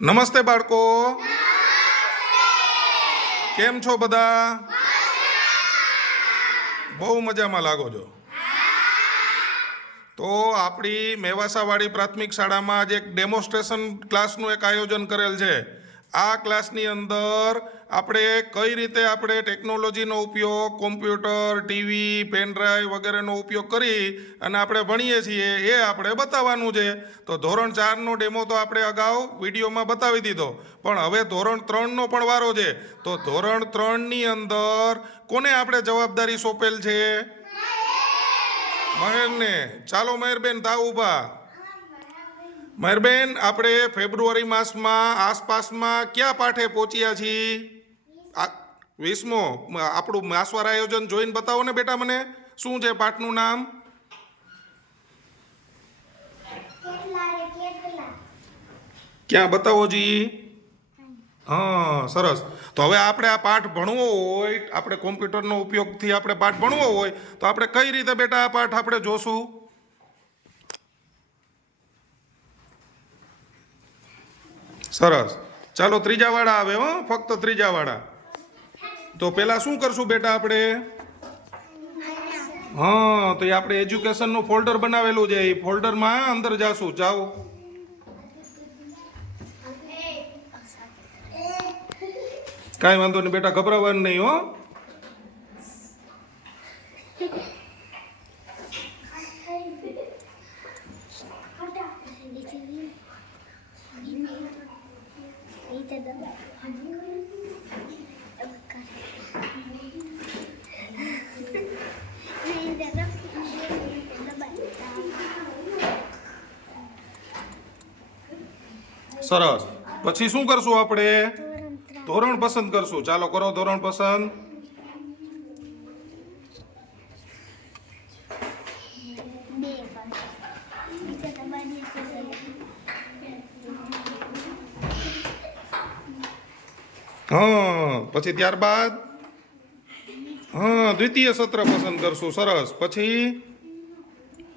નમસ્તે બાળકો. કેમ છો બધા? બહુ મજામાં લાગો છો. તો આપણી મેવાસાવાડી પ્રાથમિક શાળામાં આજે એક ડેમોન્સ્ટ્રેશન ક્લાસનું એક આયોજન કરેલ છે. આ ક્લાસની અંદર આપણે કઈ રીતે આપણે ટેકનોલોજીનો ઉપયોગ, કોમ્પ્યુટર, ટીવી પેનડ્રાઈવ વગેરેનો ઉપયોગ કરી અને આપણે ભણીએ છીએ એ આપણે બતાવવાનું છે. તો ધોરણ ચારનો ડેમો તો આપણે અગાઉ વિડીયોમાં બતાવી દીધો. પણ હવે ધોરણ ત્રણનો પણ વારો છે. તો ધોરણ ત્રણની અંદર કોને આપણે જવાબદારી સોંપેલ છે? મહેરને. ચાલો મહેરબેન તા ઊભા. મહેરબેન આપણે ફેબ્રુઆરી માસમાં આસપાસમાં કયા પાઠે પહોંચ્યા છીએ? વીસમો આપણું માસવાર આયોજન જોઈને બતાવો ને બેટા મને. શું છે પાઠનું નામ? ક્યાં બતાવો જી? હા સરસ. તો હવે આપણે આ પાઠ ભણવો હોય આપણે કોમ્પ્યુટરનો ઉપયોગથી આપણે પાઠ ભણવો હોય તો આપણે કઈ રીતે બેટા આ પાઠ આપણે જોશું? સરસ. ચાલો ત્રીજા વાળા આવે હો, ફક્ત ત્રીજા વાળા તો પેલા શું કરશું બેટા આપણે? હા, તો એ આપણે એજ્યુકેશનનું ફોલ્ડર બનાવેલું છે. એ ફોલ્ડરમાં અંદર જાશું. જાઓ. કાંઈ વાંધો નહીં બેટા, ગભરાવાનું નહીં હો. સરસ. પછી શું કરશું આપણે? ધોરણ પસંદ કરશું. ચાલો કરો ધોરણ પસંદ. હા પછી ત્યારબાદ? હા દ્વિતીય સત્ર પસંદ કરશું સરસ. પછી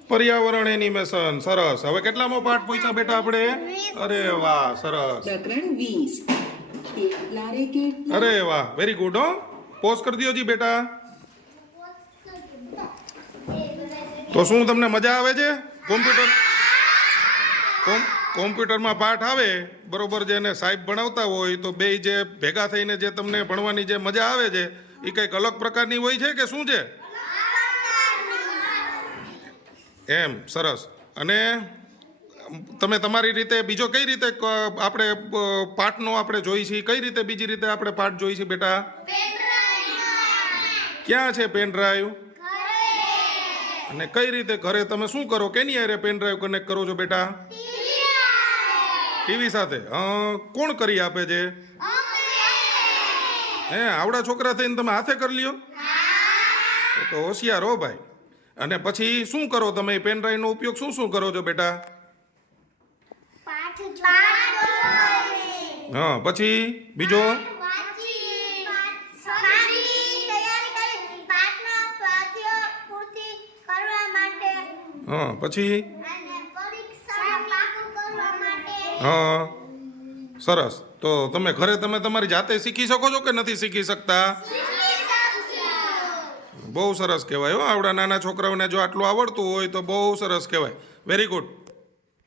પર્યાવરણ એનિમેશન સરસ. હવે કેટલામો પાઠ પહોંચ્યા બેટા આપણે? અરે વાહ સરસ. અરે વાહ વેરી ગુડ હો. પોઝ કરી દો જી બેટા. તો શું તમને મજા આવે છે? કોમ્પ્યુટર. કોમ કોમ્પ્યુટરમાં પાઠ આવે બરોબર જે એને સાહેબ ભણાવતા હોય તો બે જે ભેગા થઈને જે તમને ભણવાની જે મજા આવે છે એ કંઈક અલગ પ્રકારની હોય છે કે શું છે? એમ સરસ. અને તમે તમારી રીતે બીજો કઈ રીતે આપણે પાઠનો આપણે જોઈ છીએ? કઈ રીતે બીજી રીતે આપણે પાઠ જોઈ છીએ બેટા? ક્યાં છે પેન ડ્રાઈવ અને કઈ રીતે ઘરે તમે શું કરો? કેની અરે પેન ડ્રાઈવ કનેક્ટ કરો છો બેટા? ટીવી સાથે? કોણ કરી આપે છે? હે, આવડા છોકરા થઈને તમે હાથે કરી લ્યો? તો હોશિયાર હો ભાઈ. અને પછી શું કરો તમે? પેન ડ્રાઈવનો ઉપયોગ શું શું કરો છો બેટા? હા, પછી બીજો? હા, પછી? હા. સરસ. તો તમે ઘરે તમે તમારી જાતે શીખી શકો છો કે નથી શીખી શકતા? બહુ સરસ કહેવાય હો. આવડા નાના છોકરાઓને જો આટલું આવડતું હોય તો બહુ સરસ કહેવાય. Very good